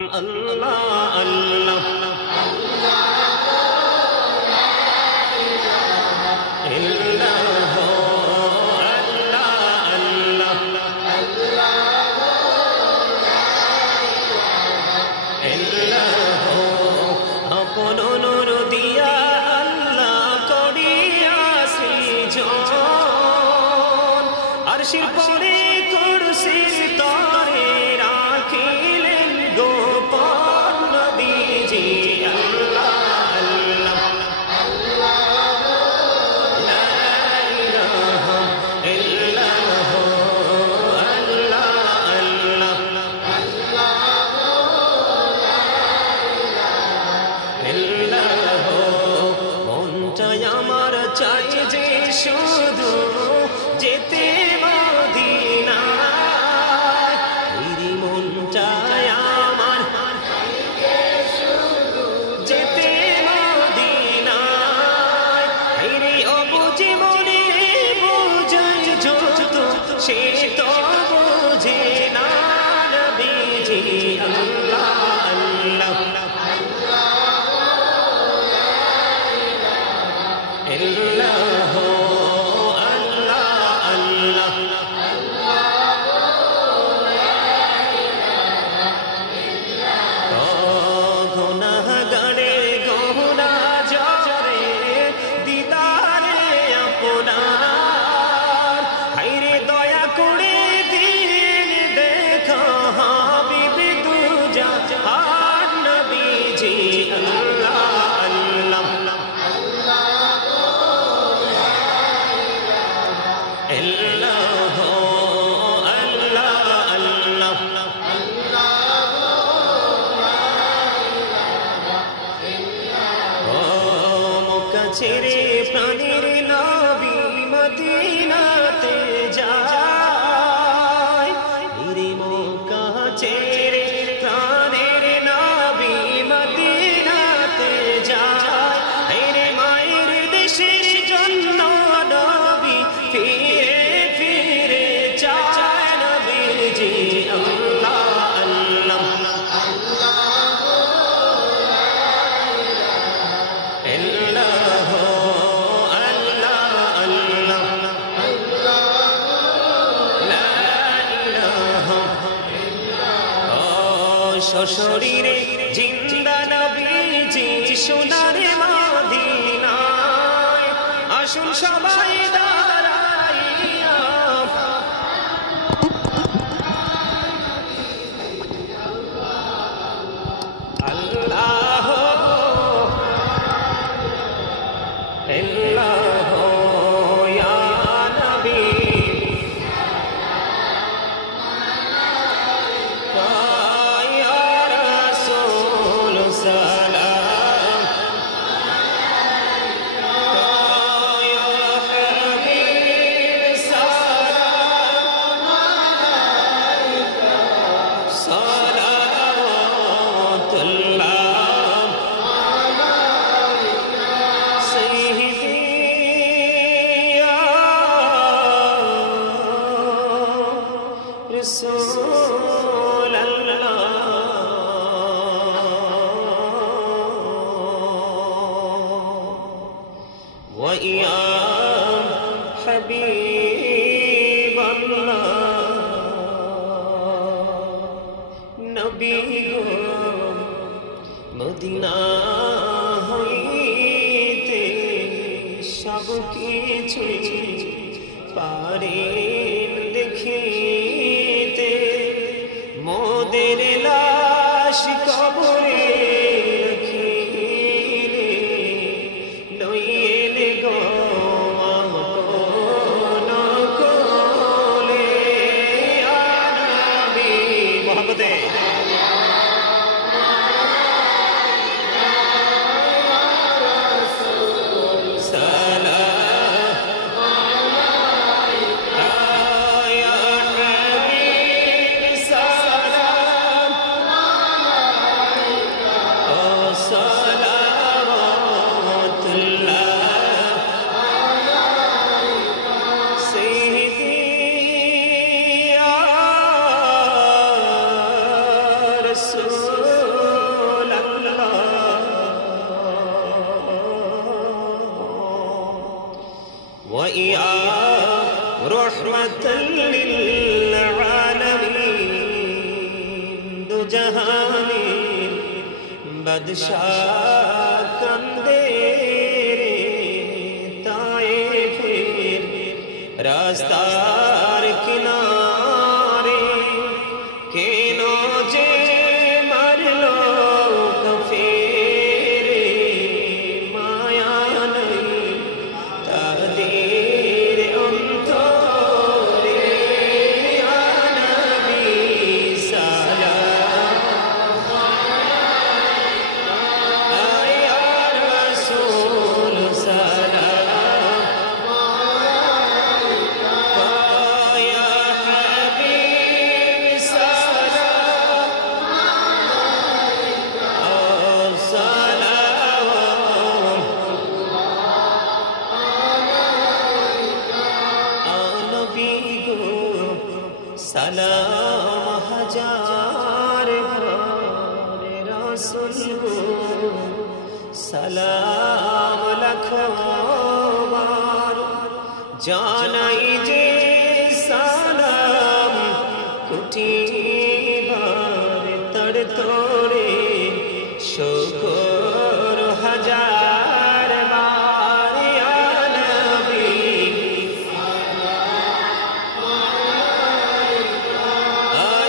Allah Allah illallah Allah Allah illallah আপন নূর দিয়া আল্লাহ করিয়া সৃজন আরশির পরে কুরসির তরে রাখিলেন গোপন নবীজি আল্লাহ আল্লাহ লা ইলাহা ইল্লাল্লাহ আল্লাহ আল্লাহ ইল্লাল্লাহ মনটাই আমার চাই যে শুধু যেতে মদিনায় এই মনটাই আমার যেতে মদিনায় এই অবুঝে মনে বুঝাই যত সে তো বুঝে না নবীজি আল্লাহ আল্লাহ illallah Allah Allah গুনাহগারে গুনাহ জরে দিদারে আপনার হায়রে দয়া করে দিন দেখো হাবিবি দুজাহান নবীজি আল্লাহ আল্লাহ illallah Allah Allah ও মক্কা ছেড়ে প্রাণের নবী মদিনাতে যায় রে মক্কা ছেড়ে প্রাণের নবী মদিনাতে যায় রে মায়ের দেশের জন্য নবী ফিরে ফিরে যায় নবীজি আল্লাহ আল্লাহ illallah Allah Allah la ilaha শরীরে জিন্দা নবীজি সোনার মদিনায় আসুন সবাই দাঁড়াইয়া আল্লাহ illallah ya nabi ya rasul salam ya habib salam alayka salawatullah رسول الله ويا حبيب الله نبي মদিনা হইতে সব কিছু পারেন দেখিতে মোদের লাশ কবরে রাখিলে লইলে গো আপন কোলে ইয়া নবী মুহাম্মদে সালাম रहमतल लिल आलमीन दो जहानेर बादशाह कंदे रे ताइफेर रास्तार किनारे केन जे मारलो कफेरे माया नहीं तादेर अंतरे या नबी सलाम या रसूल सलाम या हबीब सलाम और सलाम नबी गो सलाम हजार बार रसूल गो सलाम लाखों बार জানাই যে সালাম কোটি বার তর তোরে শুকর হাজার বার ইয়া নবী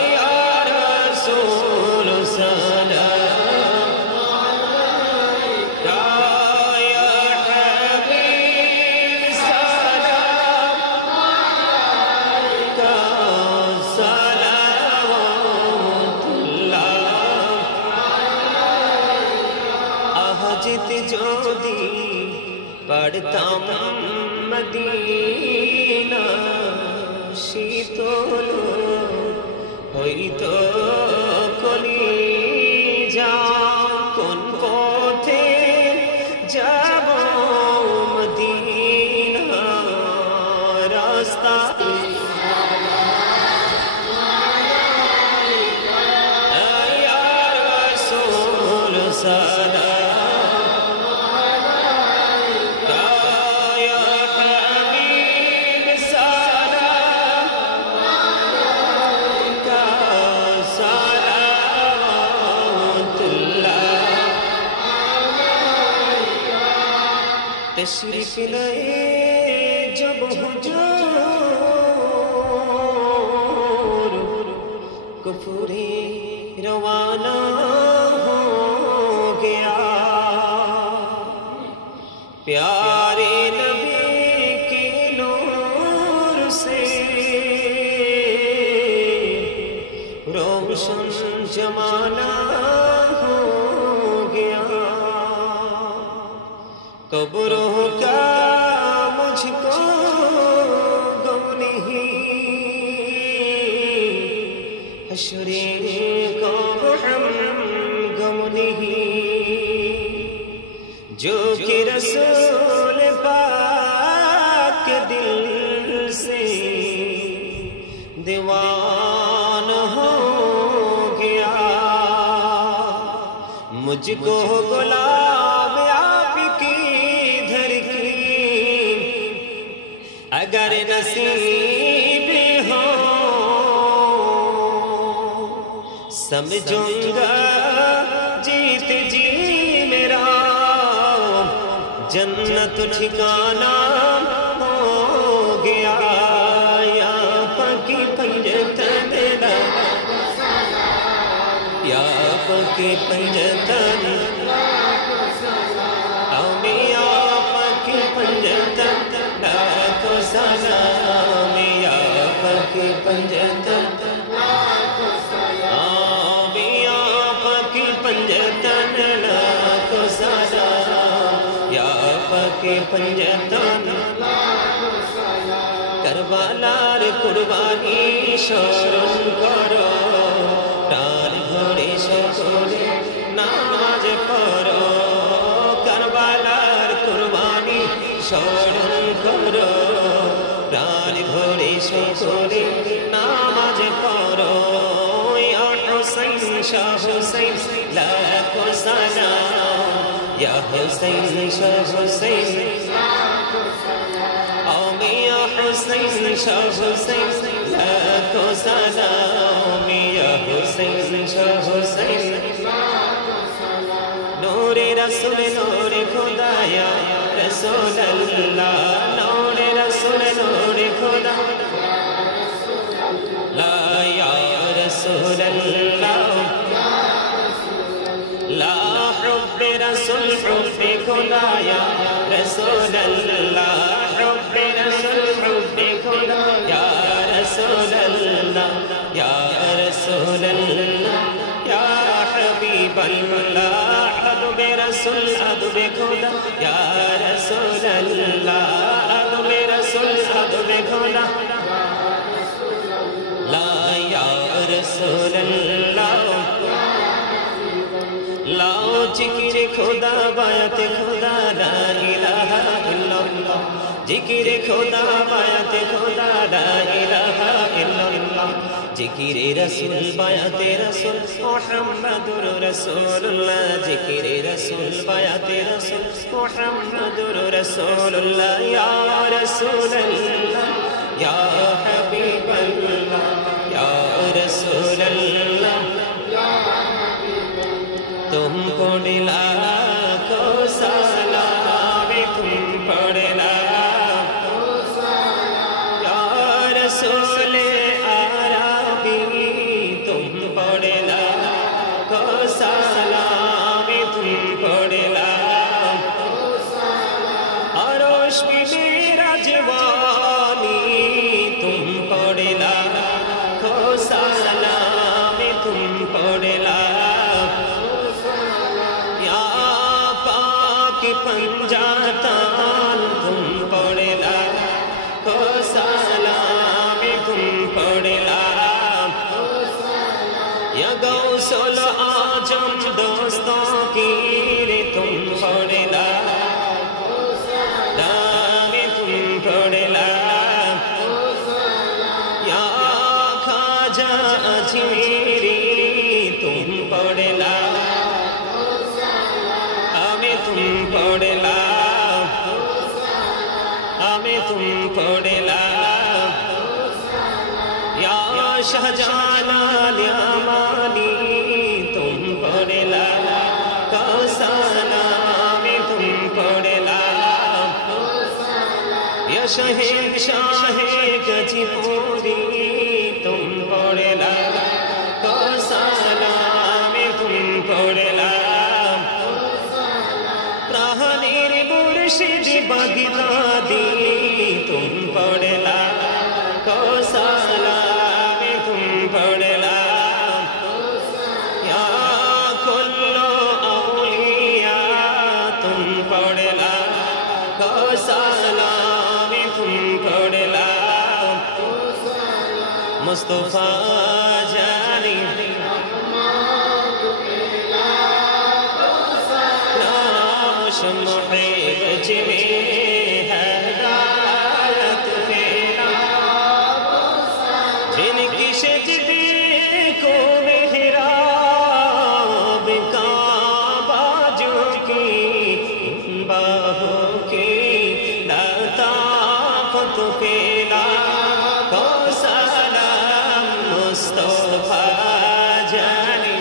ইয়া রাসূল সালাম ইয়া হাবিব সালাম আহজিত যদি পড়তাম মদিনা শীতল হইতো কলিজা কোন পথে যাব মদিনা রাস্তা ইয়া রাসূল সালাম ইয়া হাবিব সালাম সালাওয়াতুল্লাহ तशरीफ लाए जब हुजूर कफूरे रवाना हो गया प्यारे नबी के नूर से रोशन जमाना हो गया कब्रों का मुझको गम नहीं हश्रे का हम गम नहीं जो कि रसूल पाक के दिल से दीवाना हो गया मुझको गुलाम आपकी अगर नसीब हो समझूंगा जीत जी मेरा जन्नत ठिकाना हो गया या पकी पंजतन या पकी पंजतन सलाम या पकी पंजतन या पकी पंजतन लाखों सलाम या पकी पंजतन करबलार कुर्बानी स्मरण करो प्राण भरे সকলে নামাজ পড়ো करबलार कुर्बानी স্মরণ করো প্রাণ ভরে সকলে নামাজ পড়ো ইয়া হুসাইন শাহ হুসাইন লাখো সালাম ইয়া হুসাইন শাহ হুসাইন লাখো সালাম ও মিয়া हुसैन शाह हुसैन लाखो सलाम या हुसैन शाह हुसैन नूरे रसूल नूरे खुदा या रसूल अल्लाह नूरे रसूल नूरे खुदा ला या रसूल अल्लाह ला हुब्बे रसूल हुब्बे खुदा या रसूल अल्लाह हुब्बे रसूल हुब्बे खुदा या रसूल अल्लाह या रसूल अल्लाह या हबीब अल्लाह अदबे रसूल अदबे खुदा या रसूल अल्लाह अदबे रसूल अदबे खुदा ला या रसूल अल्लाह लाओ जिक्र खुदा बायत खुदा ला इलाहा इल्लल्लाह जिक्र खुदा बायत खुदा ला इलाहा इल्लल्लाह जिक्र रसूल बायत रसूल मुहम्मदुर रसूलुल्लाह जिक्र रसूल बायत रसूल मुहम्मदुर रसूलुल्लाह या रसूलल्लाह या हबीबल्लाह या रसूलल्लाह तुम पढ़ लाखो सलाम तुम पढ़ लाखो सलाम या रसूल अरबी तुम पढ़ लाखो सलाम तुम पढ़ लाखो सलाम अरोश में राजवानी तुम पढ़ लाखो सलाम तुम पढ़ पंजातान तुम पढ़ लाखो सलाम तुम पढ़ लाखो सलाम या गौसल आजम दोस्तों की तुम पढ़ लाखो सलाम तुम पढ़ लाखो सलाम या खाजा अजमेरी तुम पढ़ लाखो सलाम तुम पढ़ लाखो सलाम तुम पढ़ लाखो सलाम या शाहजहां यामानी तुम पढ़ लाखो सलाम तुम पढ़ लाखो सलाम या शहंशाह गजपुरी तुम पढ़ लाखो सलाम तुम पढ़ लाखो प्राणेर मुर्शिद बगदादी तुम पढ़ लाखो सलाम तुम पढ़ लाखो सलाम या कुल्लो औलिया तुम पढ़ लाखो सलाम तुम पढ़ लाखो सलाम मुस्तफा जानी मुहिब में हदायत फेरा जिनकी सजदे को मेहराब का बाजू की बाहों की लताफत फेरा को सलाम मुस्तफा जानी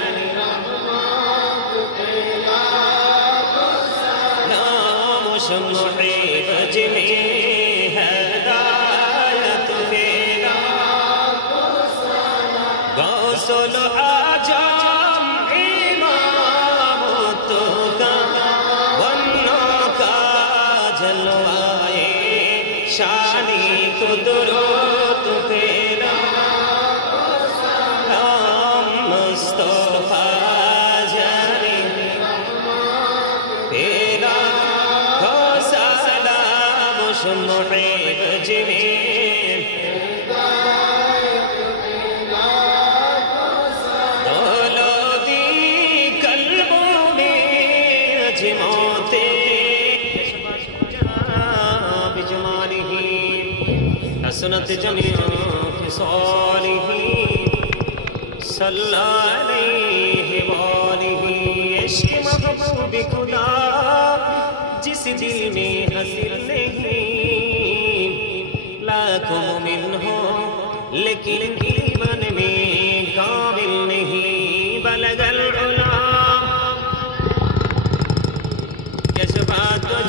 मुहिब में हदायत फेरा गौसल आजम इमाम तो का वन्नों का जलवाए शानी कुदरत फेरा मुस्तफा जानी फेरा मुहिब में दौलती कल्बों में अजमौते बिजमानिही हसनत जमिया खिसालिही सल्लल्लाहु अलैहि वालिही इश्क महबूब खुदा जिस दिल में हसर नहीं ला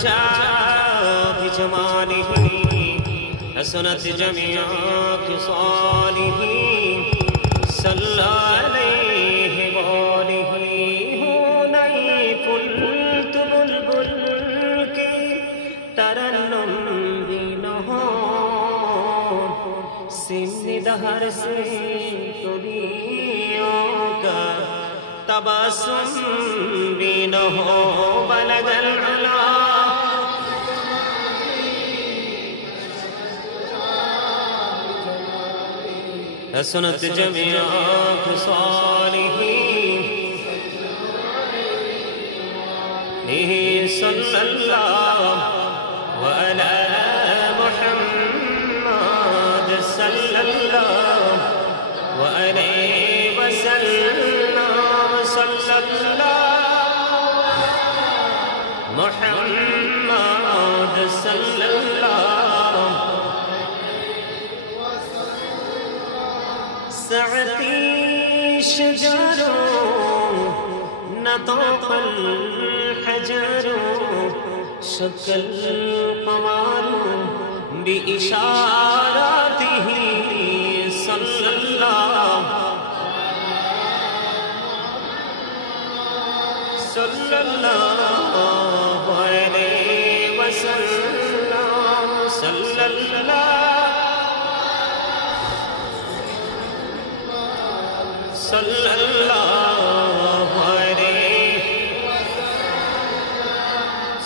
جاء بجماله حسنت جميع خصاله صلى عليه وآله هنيف البلبل की तरन्नुम भी न हो सिमनिदहर से तुलियों का तबस्सुम भी न हो बलगल अला हसनत जमीआ खुसालिही सल्लल्लाहु अला मुहम्मद सल्लल्लाहु अलैहि वसल्लम सल्लल्लाहु मुहम्मद सल्लल्लाहु सअती शजरों नतफ़ल हजरों शक्ल कमारों बिइशारातिही सल्लल्लाहु अलैहि वसल्लम सल्लल्लाहु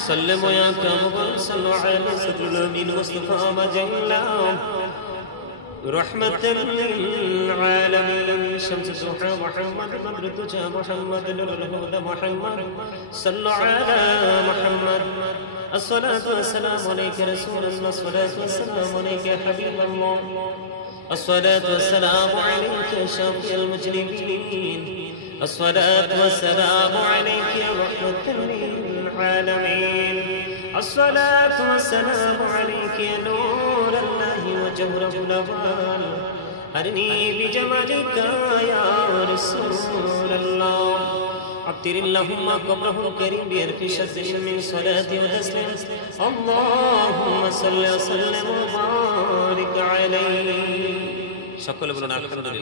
सल्लम या कमल सल्लल्लाहु अलैहि वसल्लम मुस्तफा मजल्ला रहमतन लिल आलमीन शम्स दुहा मुहम्मद बद्र तुजा मुहम्मद नूरुल हुदा मुहम्मद सल्लल्लाहु अला मुहम्मद अस्सलातु वस्सलामु अलैका रसूलल्लाह अस्सलातु वस्सलामु अलैका हबीबल्लाह अस्सलातु वस्सलामु अलैका शाफिअल मुजरिमीन अस्सलातु वस्सलामु अलैका रहमतन लिल आलमीन अस्सलातु वस्सलामु अलैका नूरल्लाहि व जहरुल अवाल अरनी बिजमालिका या रसूलल्लाह अब्तिर अल्लाहुम्मा क़ब्रहुल करीम बिअल्फि शद्दिन मिन सलाति व तस्लीम अल्लाहुम्मा सल्लि व सल्लिम व बारिक अलैहि। সকলে বলুন আলহামদুলিল্লাহ।